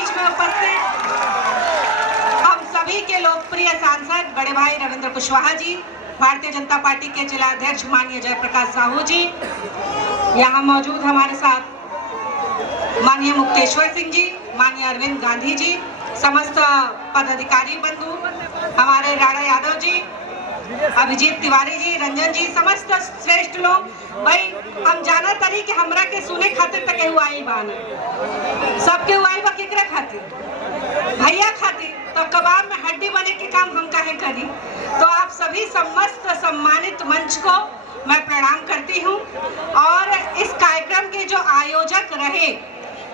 बीच में उपस्थित हम सभी के लोकप्रिय सांसद बड़े भाई रविंद्र कुशवाहा जी, भारतीय जनता पार्टी के जिला अध्यक्ष माननीय जयप्रकाश साहू जी, यहाँ मौजूद हमारे साथ माननीय मुक्तेश्वर सिंह जी, माननीय अरविंद गांधी जी, समस्त पदाधिकारी बंधु, हमारे राणा यादव जी, अभिजीत तिवारी जी, रंजन जी, समस्त श्रेष्ठ लोग। भाई हम जाना तरी कि हमरा के सुने खातिर तक हुआई बान सबके हुआई बा केकरा खातिर, भैया खातिर। तो कबाब में हड्डी बने के काम हम काहे करी। तो आप सभी समस्त सम्मानित मंच को मैं प्रणाम करती हूँ। और इस कार्यक्रम के जो आयोजक रहे,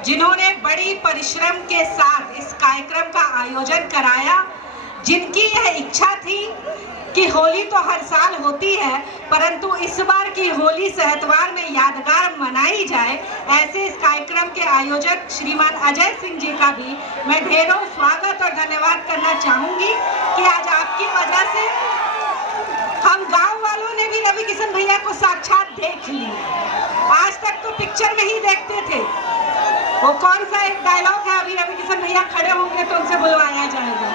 जिन्होंने बड़ी परिश्रम के साथ इस कार्यक्रम का आयोजन कराया, जिनकी यह इच्छा थी कि होली तो हर साल होती है, परंतु इस बार की होली सहतवार में यादगार मनाई जाए, ऐसे इस कार्यक्रम के आयोजक श्रीमान अजय सिंह जी का भी मैं ढेरों स्वागत और धन्यवाद करना चाहूंगी कि आज आपकी वजह से हम गांव वालों ने भी रवि किशन भैया को साक्षात देख लिया। आज तक तो पिक्चर में ही देखते थे। वो कौन सा एक डायलॉग है, अभी रवि किशन भैया खड़े होंगे तो उनसे बुलवाया जाएगा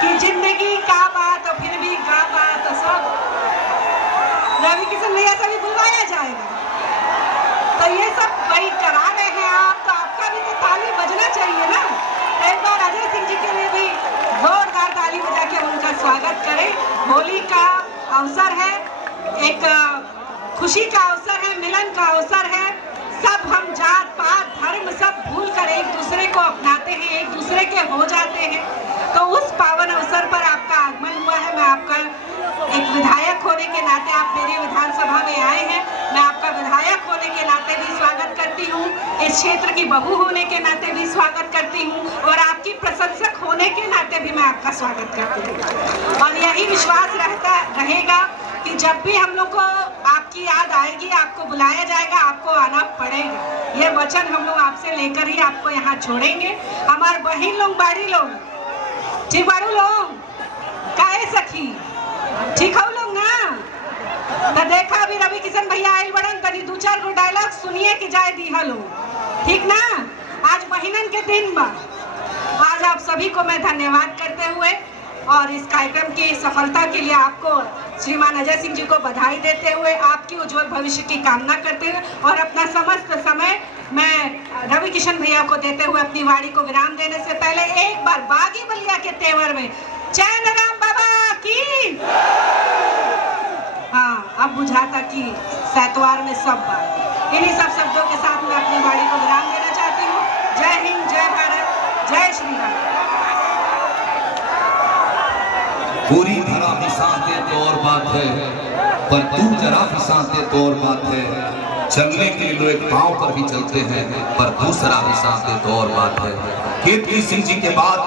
कि जिंदगी का बात और फिर भी का बात, सब रवि किशन भैया से भी बुलवाया जाएगा। तो ये सब वही करा रहे हैं आप, तो आपका भी तो ताली बजना चाहिए ना। एक बार अजय सिंह जी के लिए भी जोरदार ताली बजा के उनका स्वागत करें। होली का अवसर है, एक खुशी का अवसर है, मिलन का अवसर है। सब हम जात पात धर्म सब भूल कर एक दूसरे को अपनाते हैं, एक दूसरे के हो जाते हैं। तो उस पावन अवसर पर आपका आगमन हुआ है। मैं आपका एक विधायक होने के नाते, आप मेरी विधानसभा में आए हैं, मैं आपका विधायक होने के नाते भी स्वागत करती हूँ, इस क्षेत्र की बहू होने के नाते भी स्वागत करती हूँ, और आपकी प्रशंसक होने के नाते भी मैं आपका स्वागत करती हूँ। और यही विश्वास रहेगा कि जब भी हम लोग को आपकी याद आएगी, आपको बुलाया जाएगा, आपको आना पड़ेगा। ये वचन हम लोग आपसे लेकर ही आपको यहाँ छोड़ेंगे। हमारे बहन लोग, बाड़ी लोग, ठीक बारू लोग, काहे सखी, ठीक हो लोग ना। तो देखा अभी रवि किशन भैया आयल बड़न, तनी दो चार गो डायलॉग सुनिए कि जाए दिहा लो, ठीक ना। आज बहिनन के दिन बा। आज आप सभी को मैं धन्यवाद करते हुए और इस कार्यक्रम की सफलता के लिए आपको श्रीमान अजय सिंह जी को बधाई देते हुए, आपकी उज्जवल भविष्य की कामना करते हुए और अपना समस्त समय मैं रवि किशन भैया को देते हुए अपनी वाणी को विराम देने से पहले एक बार बागी बलिया के तेवर में चैन राम बाबा की। हाँ, अब बुझाता कि सहतवार में सब बात। इन्हीं सब शब्दों के साथ मैं अपनी वाणी को विराम देना चाहती हूँ। जय हिंद, जय भारत, जय श्री राम। पूरी धरा भी साथे तो और बात है, पर तू जरा भी साथे तो और बात है। चलने के लिए लोग पांव पर भी चलते हैं, पर दूसरा भी साथे तो और बात है। केतकी सिंह जी के बाद